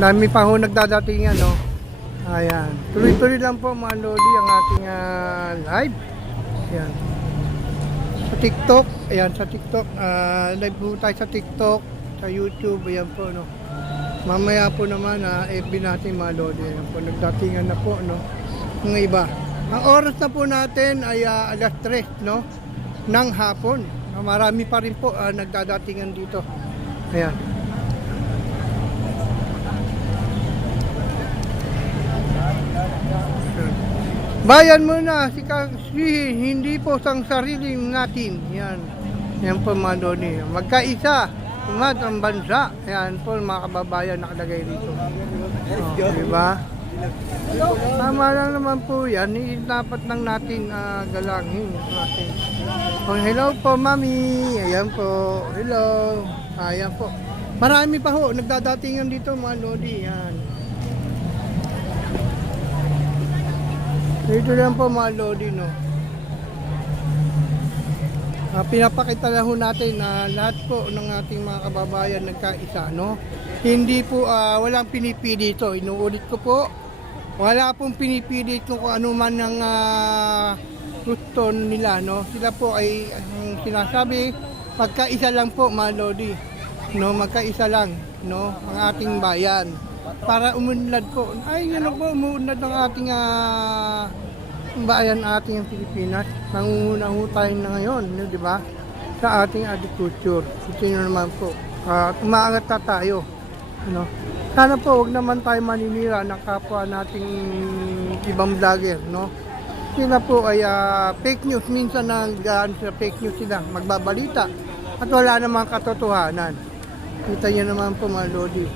Dami pa ho nagdadatingan, no? Ayan. Tuloy-tuloy lang po mga lodi ang ating live. Ayan. Sa TikTok. Ayan, sa TikTok. Live po tayo sa TikTok, sa YouTube. Ayan po, no? Mamaya po naman, FB natin mga lodi. Ayan po, nagdatingan na po, no? Mga iba. Ang oras na po natin ay alas 3, no? Ng hapon. Marami pa rin po nagdadatingan dito. Ayan. Bayan muna si hindi po sang sariling natin. Yan. Yan po mga lodi. Magkaisa. Umat ang bansa. Yan po mga kababayan nakalagay dito. Diba? Tama lang naman po yan. Dapat lang natin galangin. Oh, hello po mami. Ayan po. Hello. Ayan po. Marami pa ho. Nagdadatingan dito mga lodi. Yan. Dito lang po mga lodi, no. Pinapakita lang ho natin na lahat po ng ating mga kababayan nagkaisa, no. Hindi po walang pinipili ito. Inuulit ko po. Wala pong pinipili kung ano man ang gusto nila, no. Sila po ay sinasabi magkaisa lang po mga lodi, no. Magkaisa lang, no, ang ating bayan. Para umunlad po. Ay, yun po, umunlad ng ating bayan ating Pilipinas. Nangunguna ho tayo na ngayon, di ba? Sa ating agriculture. Ito nyo naman po. Umaangat na tayo. Ano? Sana po, huwag naman tayo maninira ng kapwa nating ibang vlogger, no? Sila po ay fake news. Minsan nanggaan sa fake news sila. Magbabalita. At wala namang katotohanan. Kita nyo naman po mga lodi.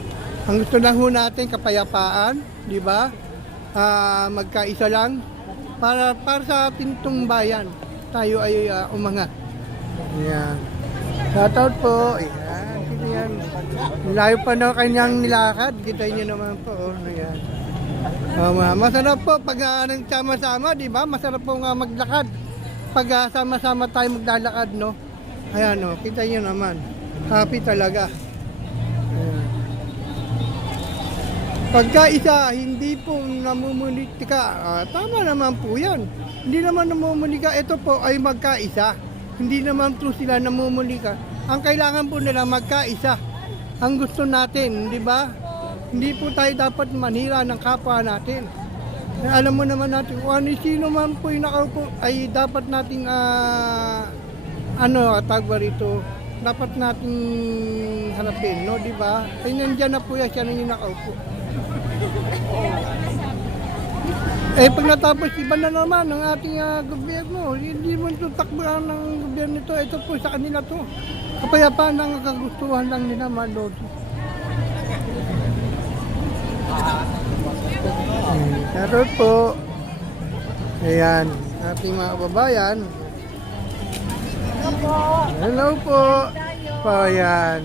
Ang gusto lang ho natin kapayapaan, di ba? Magkaisa lang para sa tintong bayan. Tayo ay umangat. Ayan. Shoutout po. Ayan. Ayan. Layo pa na kanyang nilakad. Kita niyo naman po. Ayan. Masarap po pag nagsama-sama, di ba? Masarap po nga maglakad. Pag sama-sama tayo maglalakad, no? Ayan, no? Kita niyo naman. Happy talaga. Ayan. Pagkaisa, hindi po namumunika. Tama naman po yan. Hindi naman namumunika. Ito po ay magkaisa. Hindi naman po sila namumunika. Ang kailangan po nila magkaisa. Ang gusto natin, di ba? Hindi po tayo dapat manira ng kapwa natin. Alam mo naman natin kung ano, sino man po yung nakaupo ay dapat nating tawag rito, dapat nating harapin, no, di ba? Ay nandiyan na po yan, siya na yung nakaupo. Pag natapos, iba na naman ang ating gobyerno. Hindi mo ito takbuhan ng gobyerno ito. Ito po sa kanila to. Kapayapaan ang kagustuhan lang nila, mga lodi. Pero po, ayan, ating mga kababayan. Hello po. Ayan.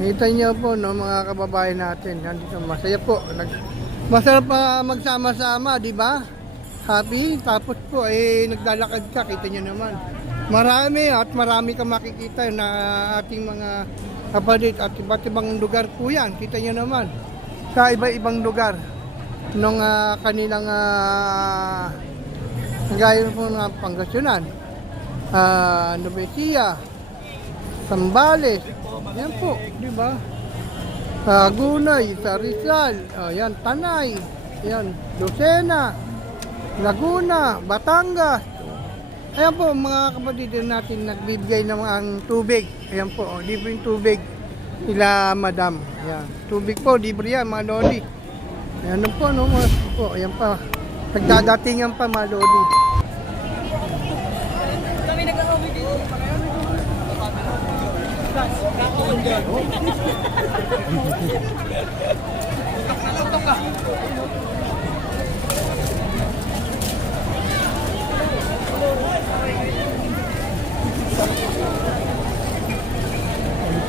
Kita niyo po, no, mga kababayan natin. Nandito, masaya po. Masarap magsama-sama, di ba? Happy. Tapos po, naglalakad ka. Kita niyo naman. Marami ka makikita na ating mga kapatid at iba't ibang lugar po yan. Kita niyo naman. Sa iba-ibang lugar. Nung kanilang gaya po ng Pangasinan. Nubesia. Sambales. Yan po, di ba? Gunay, sa Rizal, yan, Tanay, yan, Lucena, Laguna, Batangas. Ayan po, mga kapatid natin nagbibigay ng ang tubig. Ayan po, libre yung tubig nila madam. Ayan, tubig po, libre yan, mga lodi. Ayan po, no, po, ayan pa. Nagdadatingan pa, mga lodi.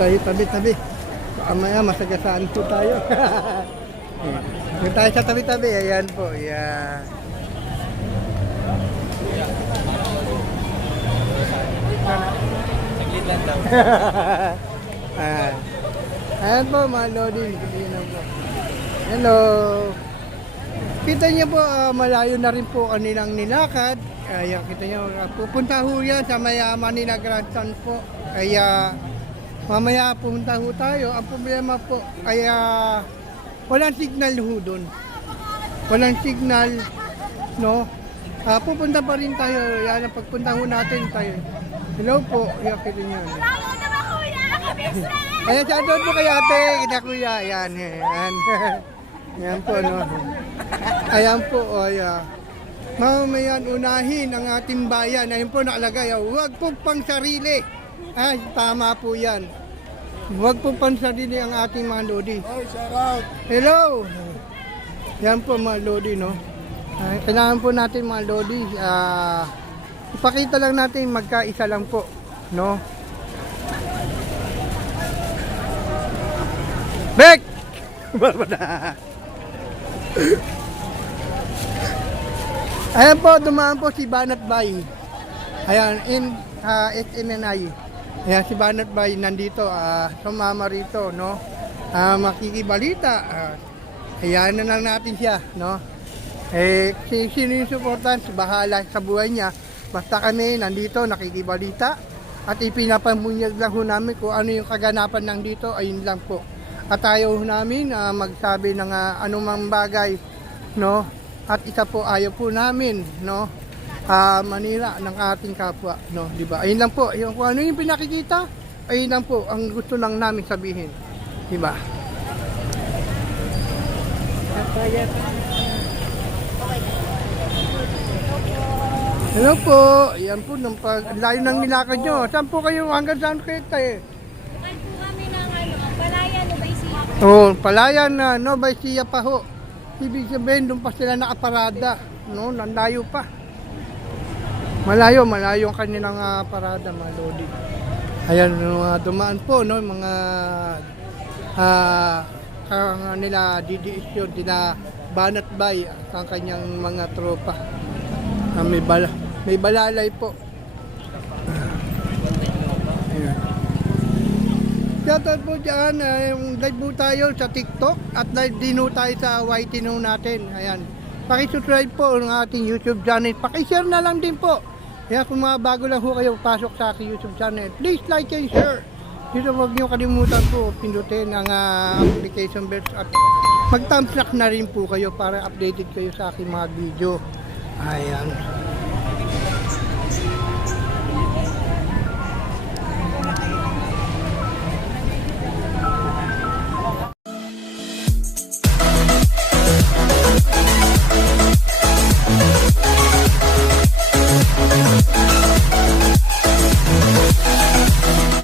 Tabi-tabi. Baka maya masagasaan po tayo. Doon tayo sa tabi-tabi. Ayan po. Ayan. Saglit lang daw. Ayan po mga lodi. Hello. Kita niyo po, malayo na rin po kanilang nilakad. Ayan, kita niyo, pupunta ho yan sa Manila Grandstand po. Kaya, mamaya pumunta ho tayo. Ang problema po, kaya walang signal ho doon. Walang signal, no? Pupunta pa rin tayo. Yan, ang pagpunta ho natin tayo. Hello po, yan, kita niyo. Ayan, shoutout po kay ate, kita kuya. Ayan, ayan. Ayan po, no? Ayan po, ayan. Mamayan unahin ang ating bayan. Ayun po nakalagay, huwag po pang sarili. Ay, tama po yan. Huwag po pang sarili ang ating mga lodi. Hey, shout out! Hello! Yan po mga lodi, no? Kailangan po natin mga lodi, ipakita lang natin magkaisa lang po, no? Bek! Barbada! Ayan po, dumaan po si Banat Bay. Ayan, in SNNI. Ayan, si Banat Bay nandito, sumama rito, no? Makikibalita. Ayan na lang natin siya, no? Sino yung supportan? Bahala sa buhay niya. Basta kami nandito, nakikibalita. At ipinapamunyag lang ho namin kung ano yung kaganapan ng dito, ayun lang po. At ayaw namin magsabi ng anumang bagay, no? At isa po ayaw po namin, no? Manira ng ating kapwa, no? Di ba? Ayun lang po, yung kung ano yung pinakikita, ayun lang po ang gusto lang namin sabihin, di ba? Hello po, ayan po, layo ng nilakad nyo. Saan po kayo, hanggang saan kayo tayo? Bukan po kami ng Palayan, Nueva Ecija. Oh, Palayan na, no, by siya pa ho. Ibig sabihin, doon pa sila nakaparada, no, nandayo pa. Malayo ang kanilang parada, mga lodi. Ayan, dumaan po, no, mga nila didiisyon, sila Banat Bay, ang kanyang mga tropa. May balalay po. Ayan. Shoutout po dyan, live po tayo sa TikTok at live din po tayo sa YT natin. Ayan. Pakisubscribe po ng ating YouTube channel. Pakishare na lang din po. Kaya kung mga bago lang po kayo pasok sa aking YouTube channel, please like and share. Dito huwag niyo kalimutan po pindutin ang application bells at mag-thumbs up na rin po kayo para updated kayo sa aking mga video. Ayan.